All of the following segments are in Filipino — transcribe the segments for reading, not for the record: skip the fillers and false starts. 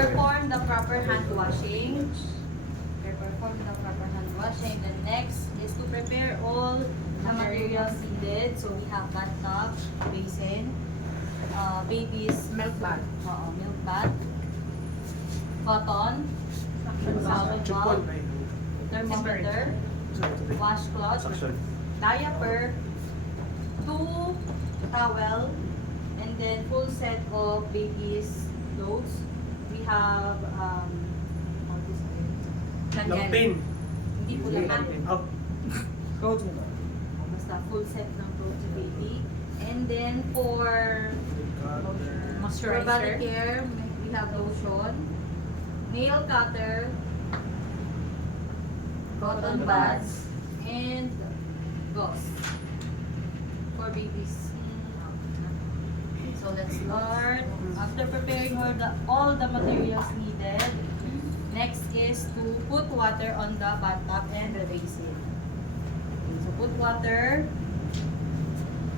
perform the proper hand washing. Then next is to prepare all the materials needed. So we have bathtub, basin, baby's Milk bath. milk bath, cotton, towel, thermometer, washcloth, diaper, 2 towel, and then full set of baby's clothes. We have what is it? Lampin. Hindi po lahat. Oh. Clothes mo ba? Basta full set ng clothes sa baby. And then for body care, we have lotion, nail cutter, cotton buds, and gauze for babies. So let's start. After preparing all the materials needed, next is to put water on the bathtub and the basin. Okay, so put water,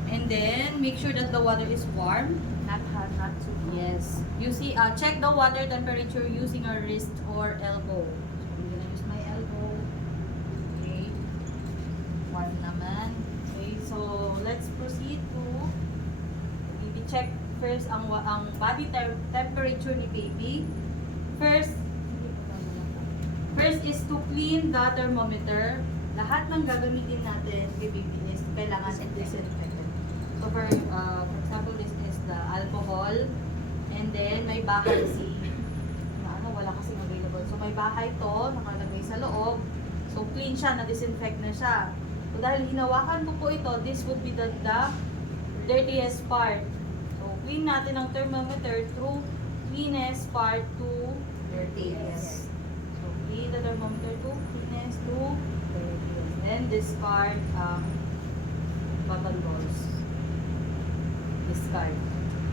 and then make sure that the water is warm. Not hot, not too cold. Yes. You see, check the water temperature using a wrist or elbow. So, I'm gonna use my elbow. Okay. Warm naman. Okay, so let's proceed to check first ang body temperature ni baby. First is to clean the thermometer. Lahat ng gagamitin natin kay baby is kailangan disinfected. So for example, this is the alcohol, and then may bahay wala kasing available. So may bahay to, nakalagay sa loob. So clean siya, na-disinfect na siya. So dahil hinawakan ko po ito, this would be the dirtiest part. So clean natin ang thermometer through cleanest part to dirtiest. So clean the thermometer to cleanest to dirtiest. Then discard cotton balls. Discard.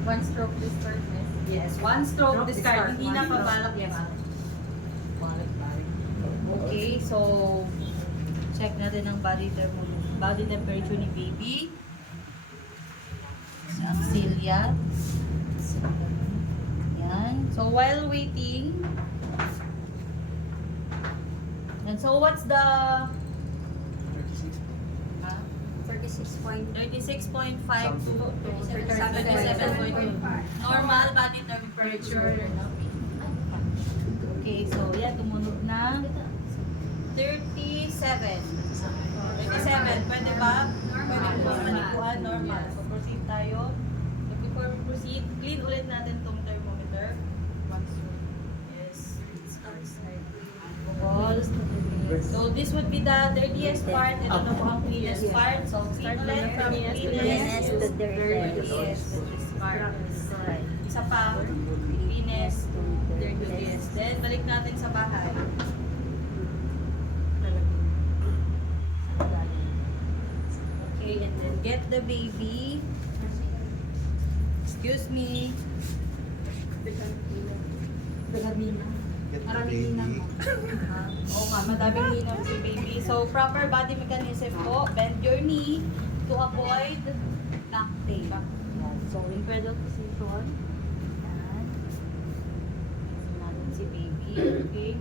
One stroke discard, miss. Yes, one stroke discard. Hindi na One stroke. pabalak Yes. pa. Okay, so check natin ang body temperature ni baby. Ang Celia. Yan. So while waiting, and so what's the 36.5 to 37.2 normal body temperature. Okay, so yan, tumunog na 37. 37, pwede ba? Pwede po manikuan, normal. So proceed tayo. So before we proceed, clean ulit natin tong thermometer. Yes. Alcohol. So this would be the dirtiest part. Ito na po ang cleanest part. So clean ulit from cleanest to dirtiest. Part. Isa pa, cleanest to dirtiest. Then balik natin sa bahay. Okay, and then get the baby. Excuse me. Get the Maraming baby. Oo nga, madaming linaw si baby. So, proper body mechanism po. Bend your knee to avoid back pain. Yan. So, in cradle position. Yan. Kasi natin si baby. Okay.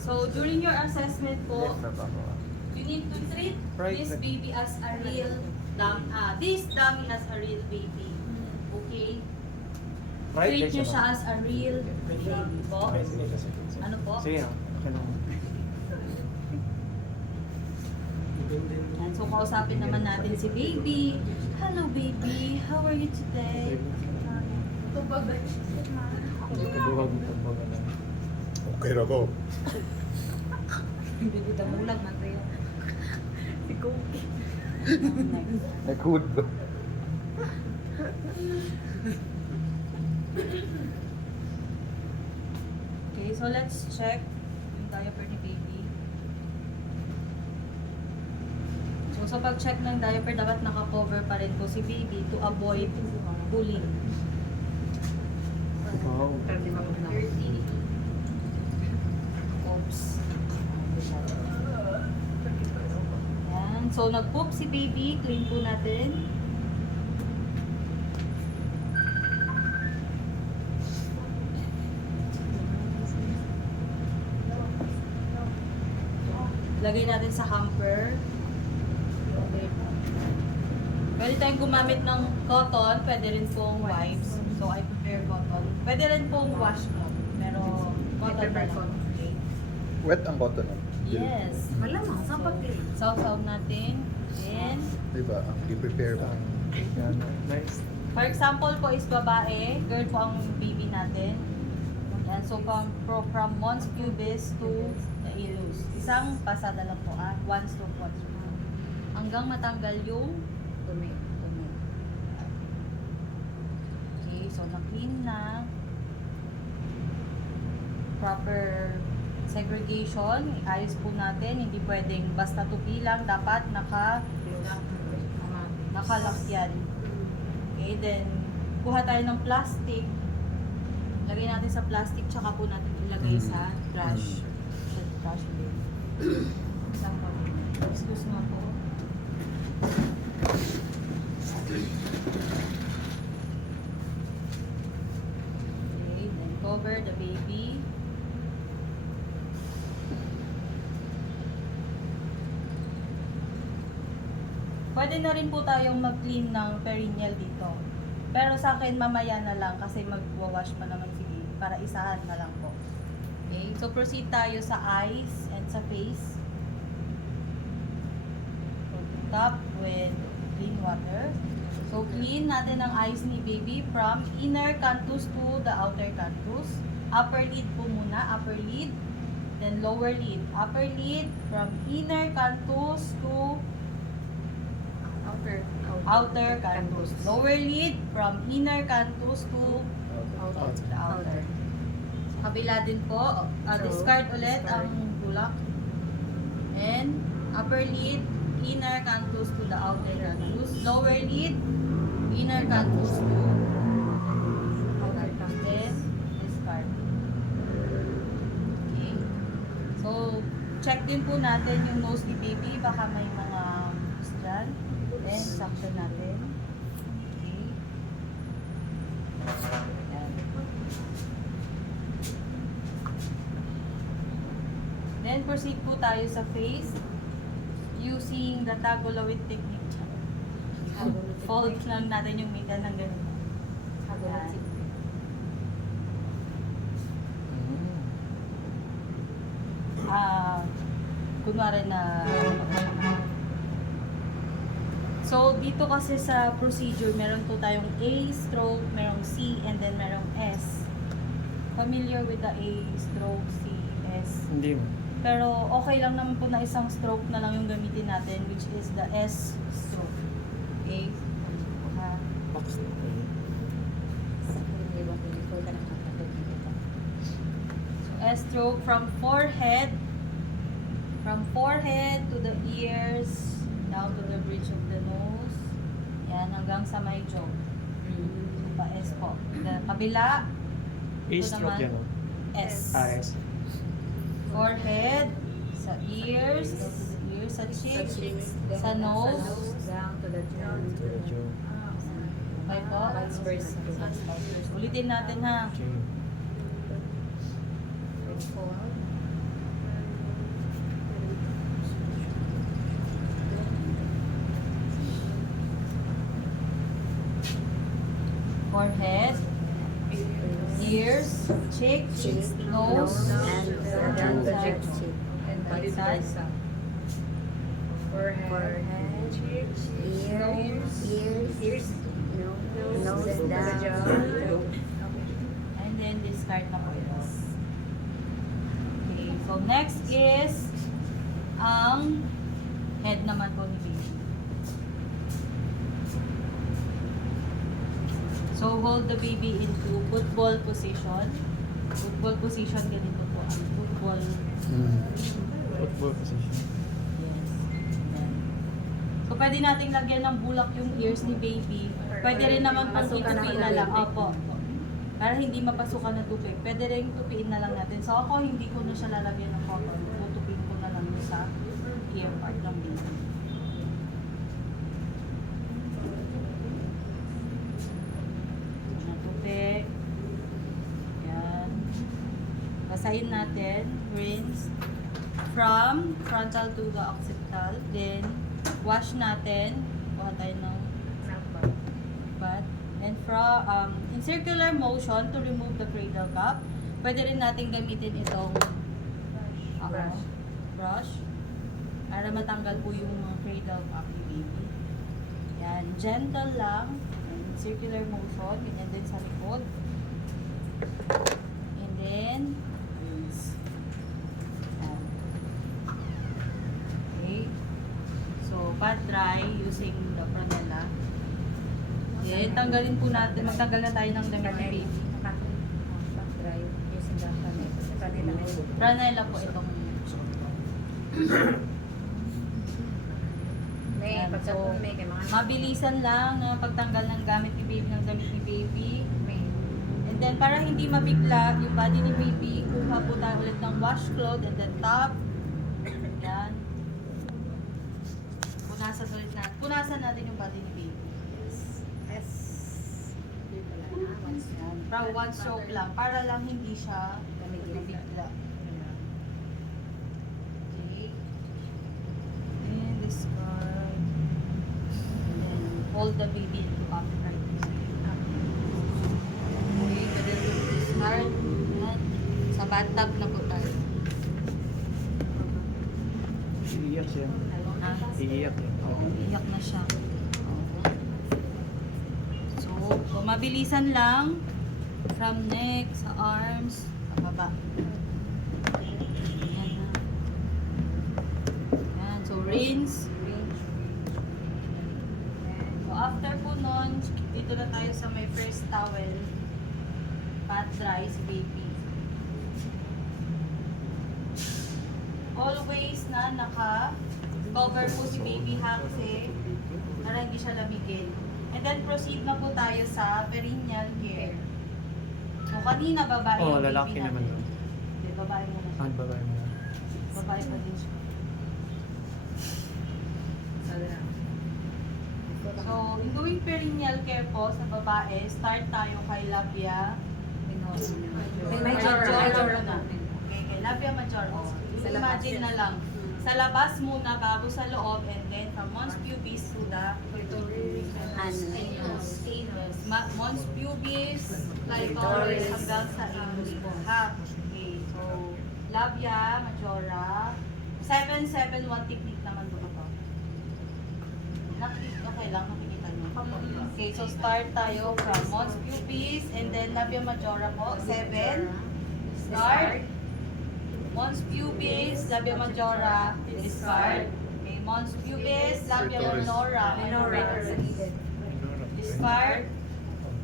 So, during your assessment po, you need to treat this baby as a real this dummy as a real baby. Okay? Treat nyo siya as a real baby po. Ano po? Sige na. Okay na. And so, kausapin naman natin si baby. Hello, baby. How are you today? Okay na ko. Baby, damulag man tayo. Si Cookie. Nag-hood ba? Okay, so let's check yung diaper ni baby. So sa pag-check ng diaper, dapat naka-cover pa rin po si baby to avoid pulling. Wow. 30. Oops. Yan. So nag-poop si baby, clean po natin. lagay natin sa hamper. Pwede tayong gumamit ng cotton, pwede rin pong wipes. So, I prepare cotton. Pwede rin pong washcloth, pero cotton na lang. Okay. Wet ang cotton. Yes. Malamang, sa pag-clean. Sausaw natin. And, Diba? Ang i-prepare pa. Yan. Nice. for example po is babae, girl po ang baby natin. Yan, so from Mons Pubis to the Ilus. Isang pasada lang po, 1 stroke, 1 stroke. Hanggang matanggal yung dumi. Okay, so na-clean na. Proper segregation, ayos po natin. Hindi pwedeng basta tupi lang, dapat nakalock yan. Okay, then kuha tayo ng plastic. Lagay natin sa plastic, tsaka po natin ilagay sa trash. Sa trash bin. Excuse mo po. Okay, then cover the baby. Pwede na rin po tayong mag-clean ng perineal dito. Pero sa akin, mamaya na lang kasi mag-wash pa naman sige. Para isahan na lang po. Okay, so proceed tayo sa eyes and sa face. So, top with clean water. So, clean natin ang eyes ni baby from inner canthus to the outer canthus. Upper lid po muna, upper lid. Then lower lid. Upper lid from inner canthus to outer canthus. Lower lid from inner canthus to the outer. Sa kabila din po, discard ulit ang bulak. And upper lid, inner canthus to the outer canthus. Lower lid, inner canthus to outer canthus. Then discard. Okay. So, check din po natin yung nose ni baby. Baka may mga dyan. Then, suction natin. Okay. Yan. Then, proceed po tayo sa face using the Tagolawit technique. Fold lang natin yung mita ng ganun. Yan. Kunwari na so, dito kasi sa procedure, meron po tayong A stroke, merong C, and then merong S. Familiar with the A stroke, C, S? Hindi mo. Pero okay lang naman po na isang stroke na lang yung gamitin natin, which is the S stroke. Okay? Box. So, S stroke from forehead to the ears, down to the bridge of the nose. Yan, hanggang sa may jaw. So, pa-S po. The kabila, A-stroke yan. S. S. Forehead, sa ears, sa cheeks, sa nose. Down to the jaw. Okay po? Vice versa. Ulitin natin ha. Forehead, ears, cheeks, nose, and down to side. cheek. And right side. Forehead, ears, nose, and down. And then discard na po yun. Okay, so next is ang head naman po ni baby. So hold the baby into football position. Football position, ganito po ang football. Football position. Yes. Yan. So pwede nating lagyan ng bulak yung ears ni baby. Pwede rin naman pang tupiin na lang. Opo. Para hindi mapasukan ng tubig. Pwede rin tupiin na lang natin. So ako hindi ko na siya lalagyan ng cotton. Tutupiin ko na lang sa ear part ng baby. Natupi. Yan. Basahin natin. Rinse. from frontal to the occipital. Then, wash natin. Kuha tayo ng bath. And from, in circular motion to remove the cradle cap. Pwede rin natin gamitin itong brush. Para matanggal po yung mga cradle cap ni baby. Yan. Gentle lang. And circular motion. Ganyan din sa likod. And then, rinse. Yan. Okay. So, pat dry using the Pranella. Then, tanggalin po natin. Magtanggal na tayo ng damit ni baby. Dry using the Pranella. Pranella po itong. May Yan. pagkatong may kay mga Mabilisan lang na pagtanggal ng gamit ni baby, ng damit ni baby. may And then, para hindi mabigla yung body ni baby, kuha po tayo ulit ng washcloth and then top. Yan. Punasan ulit natin. Punasan natin yung body ni baby. S. Yan. Para one stroke lang. Para lang hindi siya mabigla. Okay. And discard. And then, hold the baby upright. Okay, pwede yung discard. Yan. Sa bathtub na po tayo. Iiyak siya. Ha? Iiyak siya. Oo, iyak na siya. So, mabilisan lang from neck, sa arms, sa baba. Yan na. Yan. So, rinse. So, after po nun, dito na tayo sa may first towel. Pat dry si baby. Always na naka-cover po si baby ha kasi para hindi siya lamigin. And then proceed na po tayo sa perineal care. So kanina babae Oo, yung baby lalaki naman natin. yun. Hindi, babae muna. Ang babae mo. Babae pa din siya. So, in doing perineal care po sa babae, start tayo kay labia majora muna. Okay, kay labia majora. Sa labas Imagine yan. na lang. Sa labas muna bago sa loob and then from mons pubis to the anus. Mons pubis, clitoris, hanggang sa anus po. Ha? Okay, so labia majora. 7-7-1 technique naman po ito. Okay lang, nakikita nyo. Okay, so start tayo from mons pubis and then labia majora po. 7. Start. Mons pubis, labia majora, discard. Okay, mons pubis, labia minora, discard.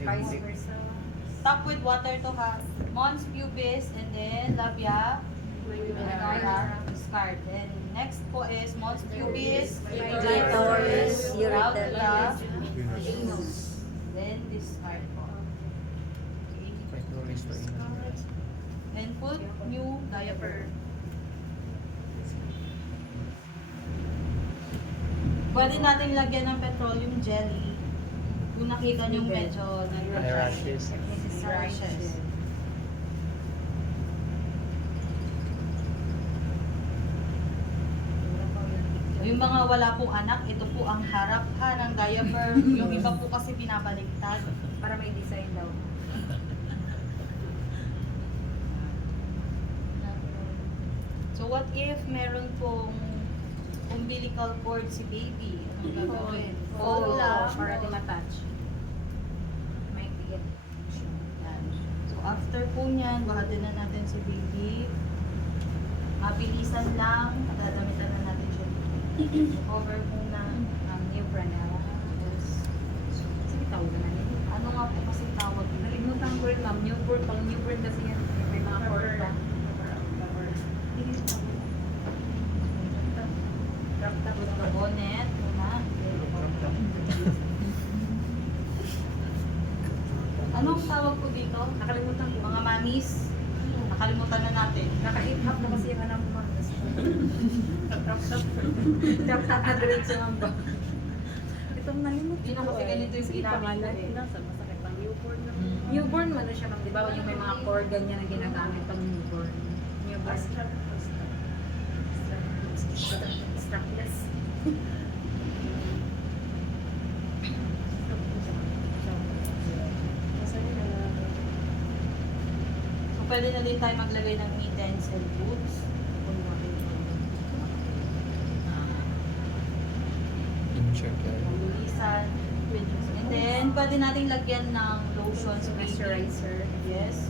Vice versa. Stop with water to ha. Mons pubis and then labia minora, discard. Then next po is mons pubis, Clitoris, labia, ureter, anus. Then discard po. Okay. Clitoris to anus. Then put new diaper. Pwede natin lagyan ng petroleum jelly. Kung nakita nyo medyo May rashes. rashes. Yung mga wala pong anak, ito po ang harap ha ng diaper. Yung iba po kasi pinabaliktad. para may design daw. So what if meron pong umbilical cord si baby? Anong gagawin? Fold lang. Para di matouch. May tiget. Yan. So after po niyan, bahatin na natin si baby. Mabilisan lang. Dadamitan na natin siya. Cover muna. Ang new Pranella. Sige, tawag na nila. Ano nga po kasi tawag nila? Nalimutan ko rin, ma'am. Newborn, pang newborn kasi yan. May mga cord pa. Crop top. Put the bonnet muna. Anong tawag po dito? Nakalimutan ko. Mga mamis. Nakalimutan na natin. Naka-hip-hop na kasi yung anak ko. Crop top. Crop top na diretso lang ba? Itong nalimutan Hindi na kasi ganito yung ginamit ko eh. Masakit lang newborn na. Newborn mo na siya, ma'am. Di ba yung may mga cord ganyan na ginagamit pag newborn? Newborn. Strapless. So, pwede na din tayo maglagay ng mittens and boots. Kung natin In-check tayo. panglulisan. And then, pwede nating lagyan ng lotion sa baby. Moisturizer. Yes.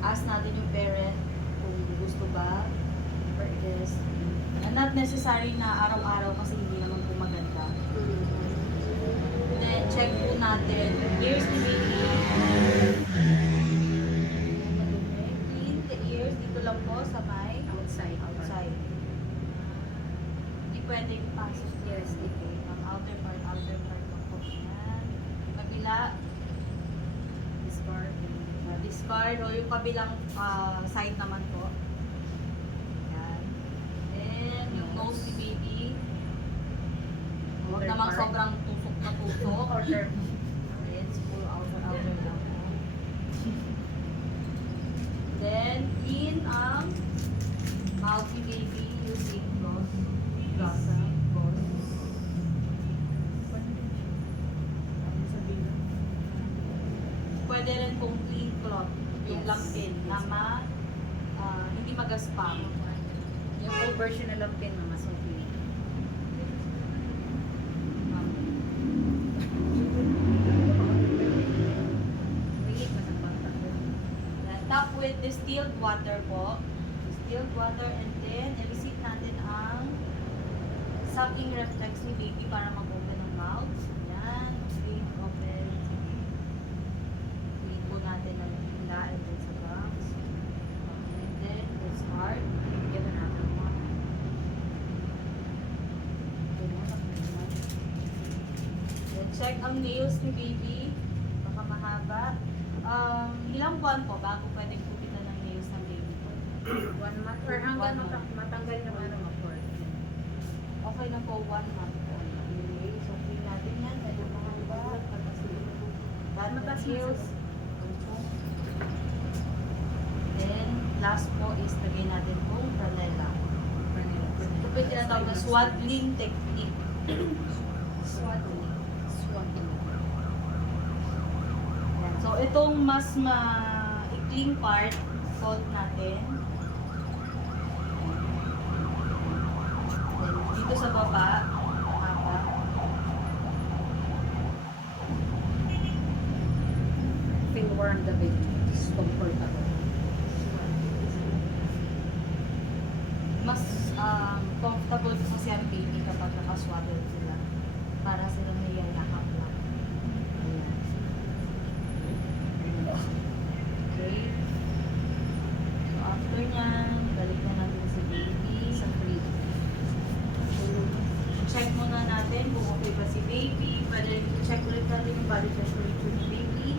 Ask natin yung parent kung gusto ba. Yes. And not necessary na araw-araw kasi hindi naman po maganda. Then, check po natin. Ears ni baby. Clean the ears. Dito lang po sa may Outside. outside. Hindi pwede pasok. Yes, dito. Ang outer part lang po. Yan. Kabila, Discard. discard o yung kabilang side naman po. Yan. Then, yung nose ni baby. Huwag Outer namang part. sobrang tusok na tusok. Outer. Then, siguro outer lang po. Then, clean ang mouth ni baby using floss. Floss. Pwede rin kung clean cloth, yung Yes. lampin, na hindi magaspang. Yung full version na lang pin, mga sophie. Wait, masang Then, top with distilled water po. Distilled water, and then, elicit natin ang sucking reflex ni baby para mag-open ng mouth. Yan. Clean, open. Clean po natin ang hila and then sa gums. And then, let's start. Give another one. Then, check ang nails ni baby. Baka mahaba. Ilang buwan po bago pwedeng kupitan ng nails ng baby po? 1 month or hanggang 1 month. matanggal yung ano ma-cord. Okay na po, 1 month po. Okay, so clean natin yan. Medyo mahaba. Bad Mataas na nails. sa- Then, last po is lagay natin pong franela. Ito po yung tinatawag na swaddling technique. Swaddling. Yan. So, itong mas maikling part, fold natin. Then, dito sa baba, haba. Feel warm the baby. It's comfortable. Mas comfortable po kasi ang baby kapag nakaswaddle sila. Para sila niyayakap lang. Ayan. Okay. So after nyan, balik na natin si baby. Sa free. Check muna natin kung okay ba si baby. Pwede check ulit natin yung body temperature ni baby.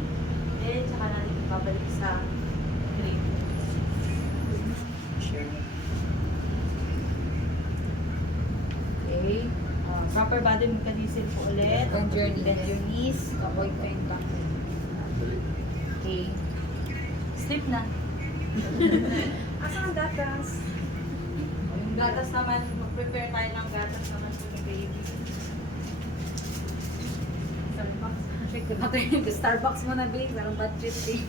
Then, tsaka natin ibabalik sa crib. Okay. Proper body mechanism po ulit. Bend your knees. Bend your knees. Avoid pa yung back. Okay. Sleep na. Asa ang gatas? Yung gatas naman, mag-prepare tayo ng gatas naman sa baby. Starbucks. Check ko natin yung Starbucks mo na, babe. Parang bad trip, eh.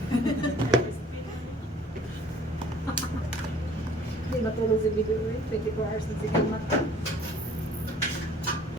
Hindi matulog si video, eh. 24 hours na si mata.